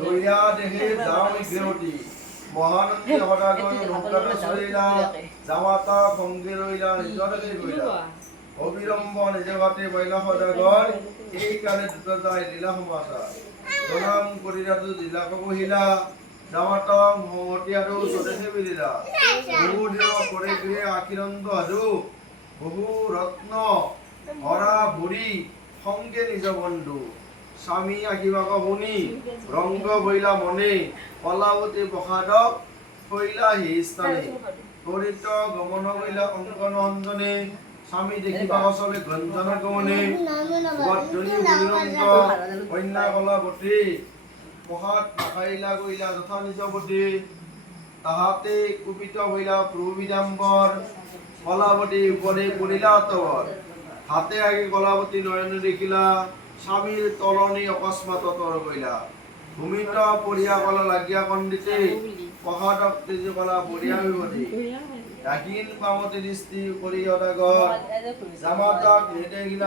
লইয়া দেহে যাওঁ গেৰতি মহানন্দী সদাগৰ নৌকাতে চলিলা যামাতা ভংগী ৰৈলা নিজৰতে গইলা অবিলম্ব নিজ ঘাটে বইলা সদাগৰ এই কালে দুটা যায় লীলা সমাচাৰ জনাম কৰিলাতো জিলাক বহিলা যামাতা মহতি আৰু স্বদেশে মিলিলা বহু দিন কৰে গৃহে আখিৰন্ত সাধু বহু ৰত্ন হৰা বুঢ়ী সংগে নিজ বন্ধু স্বামী আহিবাক শুনি ৰংগ বইলা মনে কলাৱতী প্ৰসাদক থৈলা হি স্থানে তৰিত গমন বইলা অংকন অঞ্জনে স্বামী দেখিবাক চলে গঞ্জন গমনে বৰ্ধনী বুলিৰংগ কন্যা কলাৱতী প্ৰসাদ নাখাইলা গইলা যথা নিজ পতি তাহাতে কুপিত হইলা প্ৰভু বিদাম্বৰ কলাৱতী উপদে পৰিলা তবৰ হাতে আগে কলাৱতী নয়ন দেখিলা স্বামীৰ তলনি অকস্মাত তৰ গইলা ভূমিত পৰিয়া কলা লাগিয়া কণ্ডিতে প্ৰসাদক তেজি কলা পৰিয়া বিপদে দাগিন পামতে দৃষ্টি কৰি অদাগৰ জামাতাক নেদেখিলা